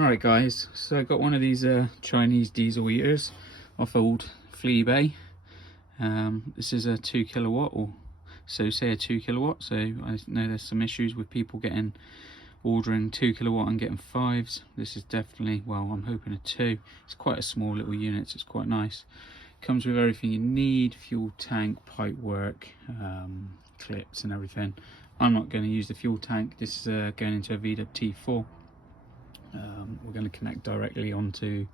Alright guys, so I got one of these Chinese diesel eaters off old Fleabay. This is a 2 kilowatt, or so say a 2 kilowatt, so I know there's some issues with people ordering 2 kilowatt and getting 5s. This is definitely, well, I'm hoping a 2. It's quite a small little unit, so it's quite nice. Comes with everything you need: fuel tank, pipe work, clips and everything. I'm not going to use the fuel tank. This is going into a VW T4. We're going to connect directly onto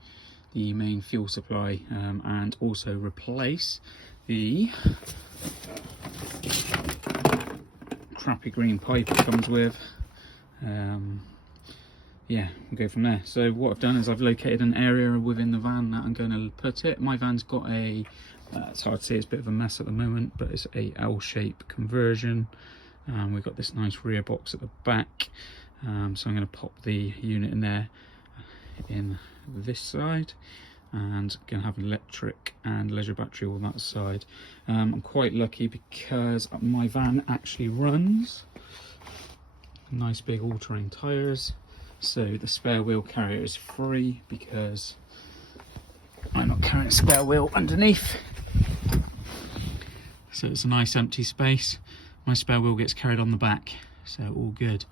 the main fuel supply and also replace the crappy green pipe it comes with. Yeah, we'll go from there. So what I've done is I've located an area within the van that I'm going to put it. My van's got a, it's hard to see, it's a bit of a mess at the moment, but it's a L-shape conversion. We've got this nice rear box at the back. So I'm going to pop the unit in there in this side, and going to have an electric and leisure battery on that side. I'm quite lucky because my van actually runs nice big all-terrain tyres, so the spare wheel carrier is free because I'm not carrying a spare wheel underneath. So it's a nice empty space. My spare wheel gets carried on the back, so all good.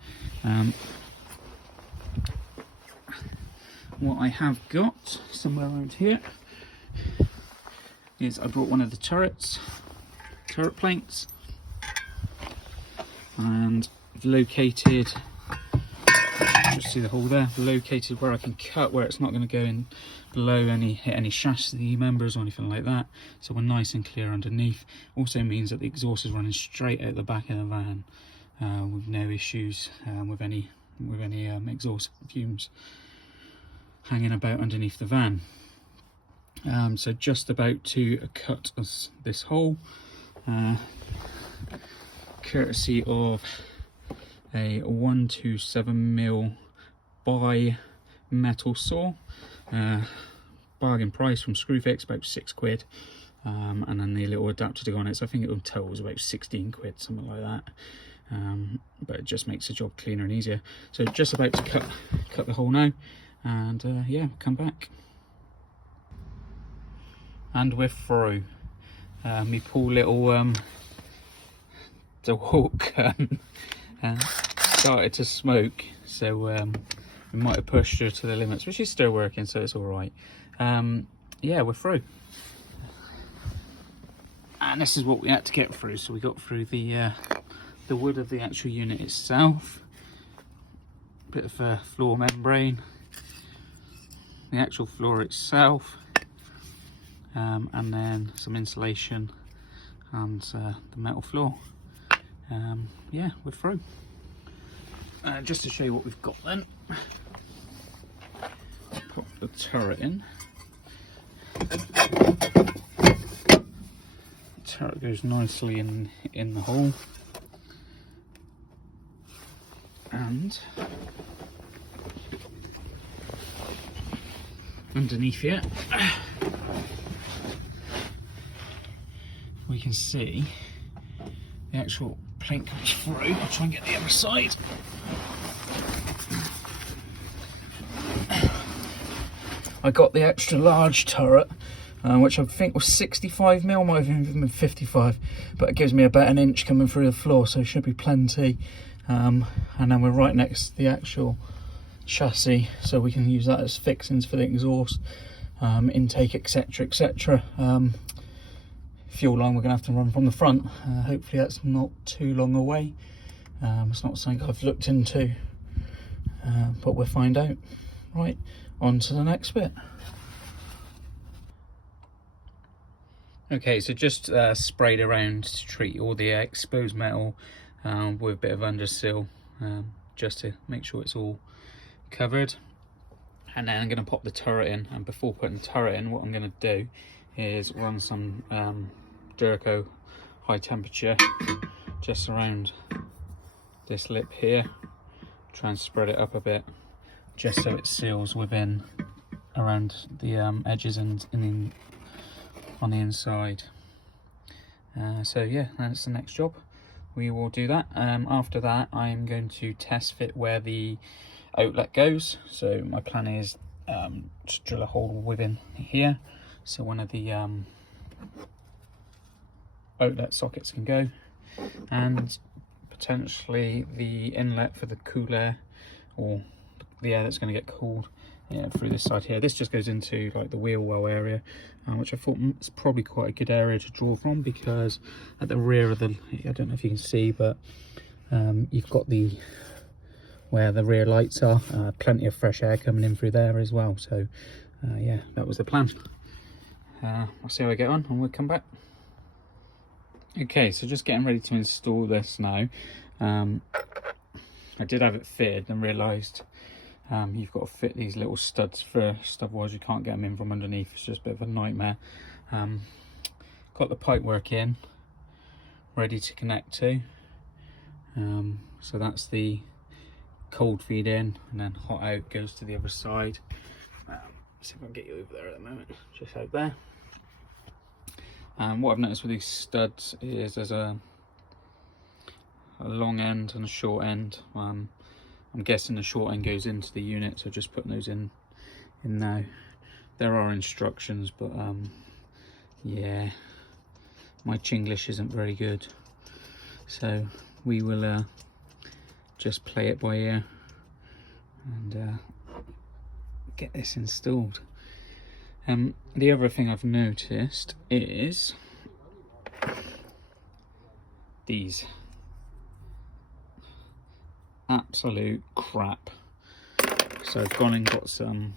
What I have got somewhere around here is I brought one of the turret plates, and I've located, just see the hole there, located where I can cut, where it's not going to go in below hit any chassis members or anything like that, so we're nice and clear underneath. Also means that the exhaust is running straight out the back of the van with no issues with any exhaust fumes hanging about underneath the van. So just about to cut us this hole, courtesy of a 127mm bi metal saw, bargain price from Screwfix, about £6, and then the little adapter to go on it, so I think it in total was about 16 quid, something like that. But it just makes the job cleaner and easier. So just about to cut the hole now, and yeah, come back. And we're through. My poor little DeWalt gun started to smoke, so we might have pushed her to the limits, but she's still working, so it's all right. Yeah, we're through. And this is what we had to get through. So we got through the wood of the actual unit itself, bit of a floor membrane, the actual floor itself, and then some insulation and the metal floor. Yeah, we're through. Just to show you what we've got then, I'll put the turret in. The turret goes nicely in the hole, and underneath here we can see the actual plank comes through. I'll try and get the other side. I got the extra large turret, which I think was 65mm, might have even been 55, but it gives me about an inch coming through the floor, so it should be plenty. And then we're right next to the actual chassis, so we can use that as fixings for the exhaust, intake, etc, etc. Fuel line we're going to have to run from the front. Hopefully that's not too long away. It's not something I've looked into, but we'll find out. Right, on to the next bit. Okay, so just sprayed around to treat all the exposed metal with a bit of undersill, just to make sure it's all covered. And then I'm going to pop the turret in, and before putting the turret in, what I'm going to do is run some Durco high temperature just around this lip here, try and spread it up a bit just so it seals within around the edges and on the inside. So yeah, that's the next job. We will do that. After that, I'm going to test fit where the outlet goes. So my plan is to drill a hole within here, so one of the outlet sockets can go, and potentially the inlet for the cool air, or the air that's going to get cooled through this side here. This just goes into like the wheel well area, which I thought is probably quite a good area to draw from, because at the rear of the, I don't know if you can see, but you've got where the rear lights are, plenty of fresh air coming in through there as well. So yeah, that was the plan. I'll see how I get on and we'll come back. Okay, so just getting ready to install this now. I did have it fitted and realised you've got to fit these little studs first, otherwise you can't get them in from underneath. It's just a bit of a nightmare. Got the pipe work in, ready to connect to. So that's the cold feed in, and then hot out goes to the other side. See if I can get you over there at the moment, just out there. What I've noticed with these studs is there's a long end and a short end. I'm guessing the short end goes into the unit, so just putting those in now. There are instructions, but yeah, my Chinglish isn't very good, so we will just play it by ear and get this installed. The other thing I've noticed is these absolute crap. So I've gone and got some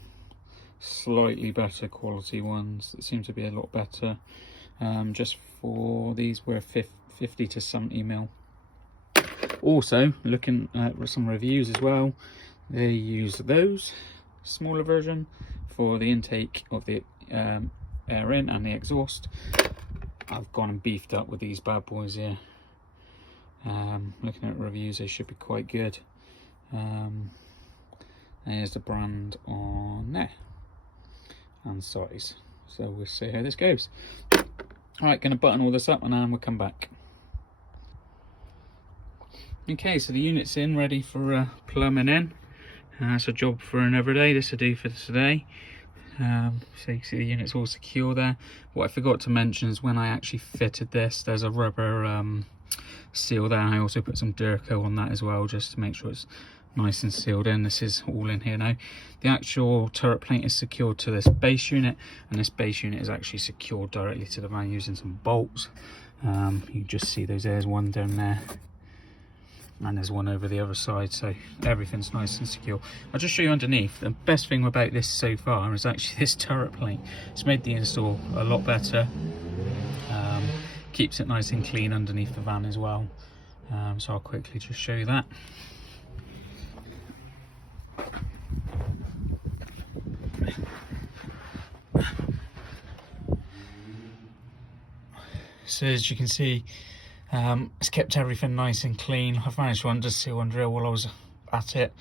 slightly better quality ones that seem to be a lot better. Just for these were 50 to 70 mil. Also looking at some reviews as well, they use those smaller version for the intake of the air in and the exhaust. I've gone and beefed up with these bad boys here. Looking at reviews, they should be quite good. There's the brand on there and size, so we'll see how this goes. Alright, going to button all this up and then we'll come back. Okay, so the unit's in, ready for plumbing in. That's a job for another day. This will do for today. So you can see the unit's all secure there. What I forgot to mention is when I actually fitted this, there's a rubber seal there. I also put some Durco on that as well, just to make sure it's nice and sealed in. This is all in here now. The actual turret plate is secured to this base unit, and this base unit is actually secured directly to the van using some bolts. You can just see there's one down there, and there's one over the other side, so everything's nice and secure. I'll just show you underneath. The best thing about this so far is actually this turret plate. It's made the install a lot better. Keeps it nice and clean underneath the van as well. So I'll quickly just show you that. So as you can see, it's kept everything nice and clean. I've managed to underseal and drill while I was at it,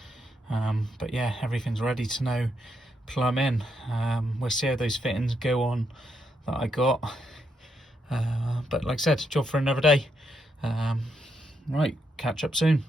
but yeah, everything's ready to now plumb in. We'll see how those fittings go on that I got, but like I said, job for another day. Right, catch up soon.